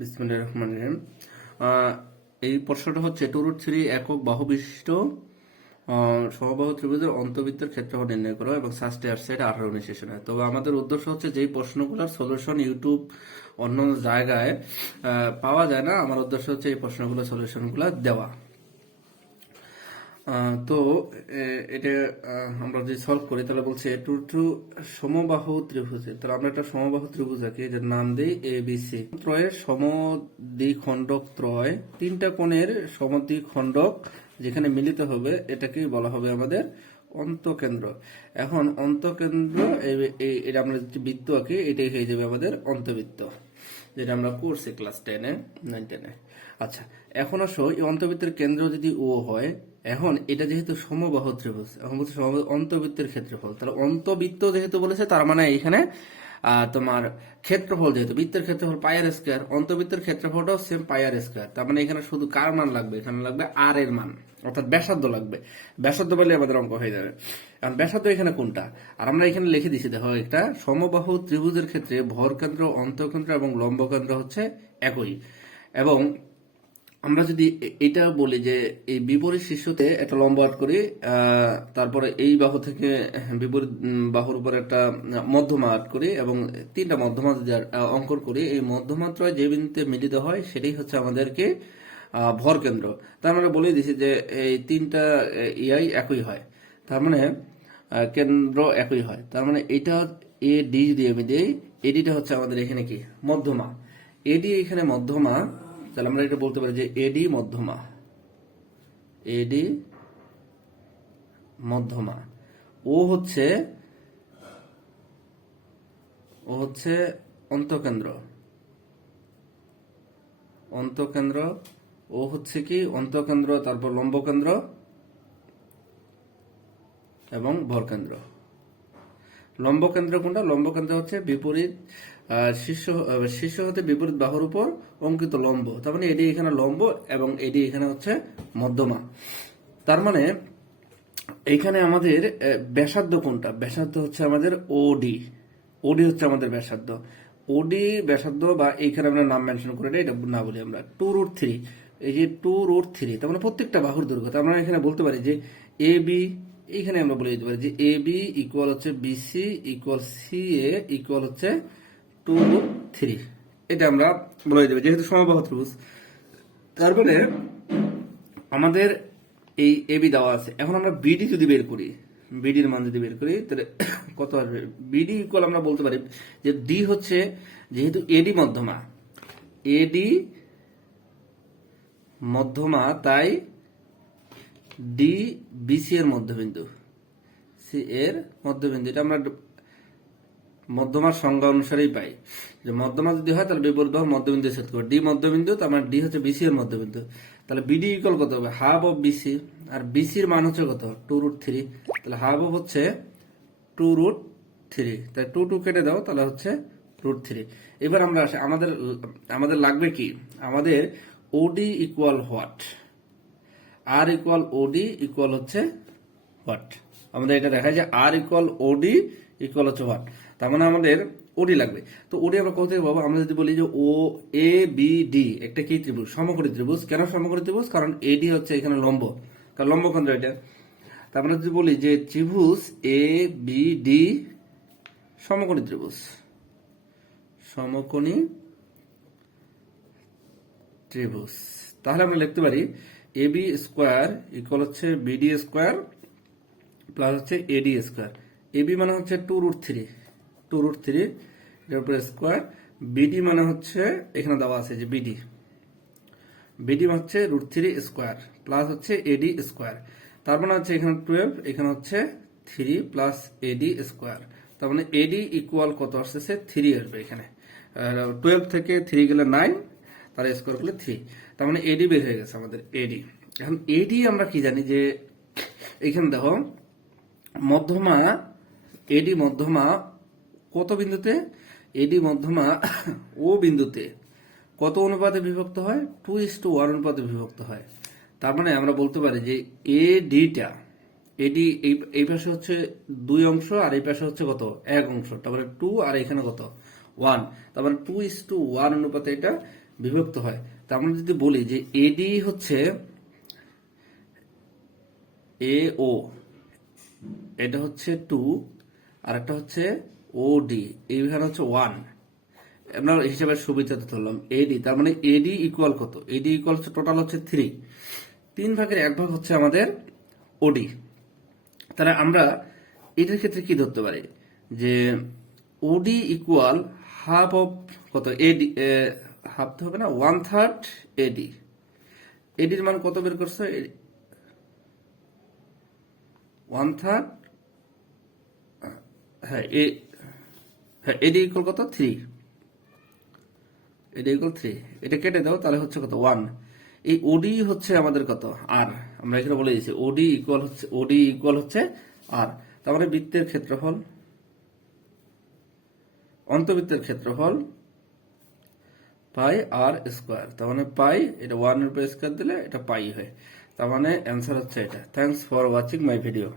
বিসমিল্লাহির রহমানির রহিম। এই প্রশ্নটা হচ্ছে 2√3 একক বাহু বিশিষ্ট সমবাহু ত্রিভুজের অন্তবৃত্তের ক্ষেত্রফল নির্ণয় করো এবং সাস্টে আসছে এটা 18-19 সেশনে। তবে আমাদের উদ্দেশ্য হচ্ছে যেই প্রশ্নগুলোর সলিউশন ইউটিউব অন্য জায়গায় পাওয়া যায় না, আমার উদ্দেশ্য হচ্ছে এই প্রশ্নগুলোর সলিউশনগুলো দেওয়া। তো এটা আমরা যদি সলভ করি তাহলে বলছে টু সমবাহু ত্রিভুজ, তাহলে আমরা একটা সমবাহু ত্রিভুজ আঁকি, এটার নাম দিই ABC। ত্রয়ের সমদ্বিখণ্ডক ত্রয়, তিনটা কোণের সমদ্বিখণ্ডক যেখানে মিলিত হবে এটাকেই বলা হবে আমাদের অন্তকেন্দ্র। এখন অন্তকেন্দ্র এটা আমরা যে বৃত্ত আঁকি এটাই হয়ে যাবে আমাদের অন্তবৃত্ত, যেটা আমরা করছি ক্লাস 10-এ 9-10-এ। আচ্ছা, এখন আসো এই অন্তবৃত্তের কেন্দ্র যদি ও হয়, এখন এটা যেহেতু সমবাহু ত্রিভুজ, এখন বলছে অন্তবৃত্তের ক্ষেত্রফল, তাহলে অন্তবৃত্ত যেহেতু বলেছে তার মানে এখানে তোমার ক্ষেত্রফল, যেহেতু বৃত্তের ক্ষেত্রফল পাইয়ার স্কয়ার, অন্তবৃত্তের ক্ষেত্রফলটাও সেম পাইয়ার স্কয়ার, তার মানে এখানে শুধু কার মান লাগবে, এখানে লাগবে আর এর মান, অর্থাৎ ব্যাসার্ধ লাগবে। ব্যাসার্ধ পেলে আমাদের অঙ্ক হয়ে যাবে। কারণ ব্যাসার্ধ এখানে কোনটা, আর আমরা এখানে লিখে দিচ্ছি, দেখো একটা সমবাহু ত্রিভুজের ক্ষেত্রে ভরকেন্দ্র, অন্তঃকেন্দ্র এবং লম্বকেন্দ্র হচ্ছে একই। এবং আমরা যদি এটা বলি যে এই বিপরীত শীর্ষতে একটা লম্ব আট করি, তারপরে এই বাহু থেকে বিপরীত বাহুর উপর একটা মধ্যমা আট করি এবং তিনটা মধ্যমা যদি অঙ্কন করি, এই মধ্যমাত্রায় যে বিন্দুতে মিলিত হয় সেটাই হচ্ছে আমাদেরকে ভর কেন্দ্র। তার মানে বলে দিছি যে এই তিনটা ইয়াই একই হয়, তার মানে কেন্দ্র একই হয়। তার মানে এটা এ ডি যদি আমি দিই, এডিটা হচ্ছে আমাদের এখানে কি মধ্যমা, এডি এখানে মধ্যমা, তাহলে আমরা এটা বলতে পারি যে এডি মধ্যমা, এডি মধ্যমা। ও হচ্ছে অন্তকেন্দ্র, অন্তকেন্দ্র। ও হচ্ছে কি অন্তকেন্দ্র, তারপর লম্বকেন্দ্র এবং ভরকেন্দ্র। লম্বকেন্দ্র কোনটা? লম্বকেন্দ্র হচ্ছে বিপরীত শীর্ষ হতে বিপরীত বাহুর উপর অঙ্কিত লম্ব, তার মানে এডি এখানে লম্ব এবং এডি এখানে হচ্ছে মধ্যমা। তার মানে এইখানে আমাদের ব্যাসার্ধ কোনটা? ব্যাসার্ধ হচ্ছে আমাদের ওডি, ওডি হচ্ছে আমাদের ব্যাসার্ধ। ওডি ব্যাসার্ধ, বা এইখানে আমরা নাম মেনশন করে এটা না বলি আমরা 2√3, এই যে 2√3, তার মানে প্রত্যেকটা বাহুর দৈর্ঘ্য। তার মানে এখানে বলতে পারি যে এ বি, এইখানে আমরা বলে দিতে পারি যে এ বি ইকুয়াল হচ্ছে বিসি ইকুয়াল সি এ ইকুয়াল হচ্ছে 2√3, এটা আমরা বলে দিতে পারি যেহেতু সমবাহু ত্রিভুজ। তারপরে আমাদের এই এবি দেওয়া আছে। এখন আমরা বিডি যদি বের করি, বিডির মান যদি বের করি তাহলে কত আসবে? বিডি ইকুয়াল আমরা বলতে পারি যে ডি হচ্ছে, যেহেতু এডি মধ্যমা, এডি মধ্যমা, তাই ডি বিসি এর মধ্যবিন্দু, সি এর মধ্যবিন্দু। এটা আমরা মধ্যমার সংজ্ঞা অনুসারেই পাই যে মধ্যমা যদি হয় তাহলে বিপরীত বাহু মধ্যবিন্দু ছেদ করবে, ডি মধ্যবিন্দু, তার মানে ডি হচ্ছে বিসি এর মধ্যবিন্দু। তাহলে বিডি ইকুয়াল কত হবে? হাফ অফ বিসি, আর বিসির মান হচ্ছে কত? 2√3, তাহলে হাফ অফ হচ্ছে 2√3, তাই 2 কেটে দাও, তাহলে হচ্ছে √3। এবার আমরা আসি, আমাদের লাগবে কি? আমাদের OD equal what, R equal OD equal হচ্ছে হোয়াট। আমাদের এটা দেখায় যে আর ইকুয়াল ওডি ইকুয়াল হচ্ছে হোয়াট, তার মানে আমাদের ওডি লাগবে। তো ওডি আমরা কোথা থেকে পাবো? আমরা যদি বলি যে ও এ বি ডি একটা কি ত্রিভুজ? সমকোণী ত্রিভুজ। কেন সমকোণী ত্রিভুজ? কারণ এডি হচ্ছে এখানে লম্ব, কারণ লম্বকেন্দ্র এটা। তারপরে যদি বলি যে ত্রিভুজ এ বি ডি সমকোণী ত্রিভুজ, সমকোণী ত্রিভুজ, তাহলে আমরা লিখতে পারি এ বি স্কোয়ার ইকুয়াল হচ্ছে বিডি স্কোয়ার প্লাস হচ্ছে এডি স্কোয়ার। এবি মানে হচ্ছে 2√3 এর উপরে স্কোয়ার, বিডি মানে হচ্ছে এখানে দেওয়া আছে যে বিডি, বিডি হচ্ছে √3 স্কোয়ার প্লাস হচ্ছে এডি স্কোয়ার, তার মানে হচ্ছে এখানে 12, এখানে হচ্ছে 3 প্লাস এডি স্কোয়ার। তার মানে এডি ইকুয়াল কত আসতেছে? 3 আসবে এখানে। 12 থেকে 3 গেলে 9, তার স্কোয়ার করলে 3, তার মানে এডি বের হয়ে গেছে আমাদের এডি। এখন এডি আমরা কি জানি যে এখানে দেখো মধ্যমা, এডি মধ্যমা কত বিন্দুতে? এডি মধ্যমা ও বিন্দুতে কত অনুপাতে বিভক্ত হয়? 2:1 অনুপাতে বিভক্ত হয়। তার মানে আমরা বলতে পারি যে এডিটা, এডি এই পাশে হচ্ছে 2 অংশ আর এই পাশে হচ্ছে কত? 1 অংশ, তারপরে 2 আর এখানে কত? 1, তারপরে 2:1 অনুপাতে এটা বিভক্ত হয়। তা আমরা যদি বলি যে এডি হচ্ছে এ ও, এটা হচ্ছে 2, আর একটা হচ্ছে ওডি, এইখানে হচ্ছে 1, আমরা হিসাবের সুবিধাতে ধরলাম এডি, তার মানে এডি ইকুয়াল কত? এডি ইকুয়াল টোটাল হচ্ছে 3, 3/1 হচ্ছে আমাদের ওডি। তাহলে আমরা এটার ক্ষেত্রে কি ধরতে পারি যে ওডি ইকুয়াল হাফ অফ কত এডি, হাফ তো হবে না, 1/3 এডি। এডির মান কত বের করছে? 1/3, হ্যাঁ হ্যাঁ, এডি ইকুয়াল কত? 3, এডি ইকুয়াল 3, এটা কেটে দাও তাহলে হচ্ছে কত? 1। এই ওডি হচ্ছে আমাদের কত? আর। আমরা এখানে বলে দিয়েছি ওডি ইকুয়াল হচ্ছে আর। তার মানে বৃত্তের ক্ষেত্রফল, অন্তবৃত্তের ক্ষেত্রফল পাই আর স্কোয়ার। তার মানে পাই, এটা 1 এর উপর স্কোয়ার দিলে এটা পাই হয়। তার মানে অ্যান্সার হচ্ছে এটা। Thanks for watching my video.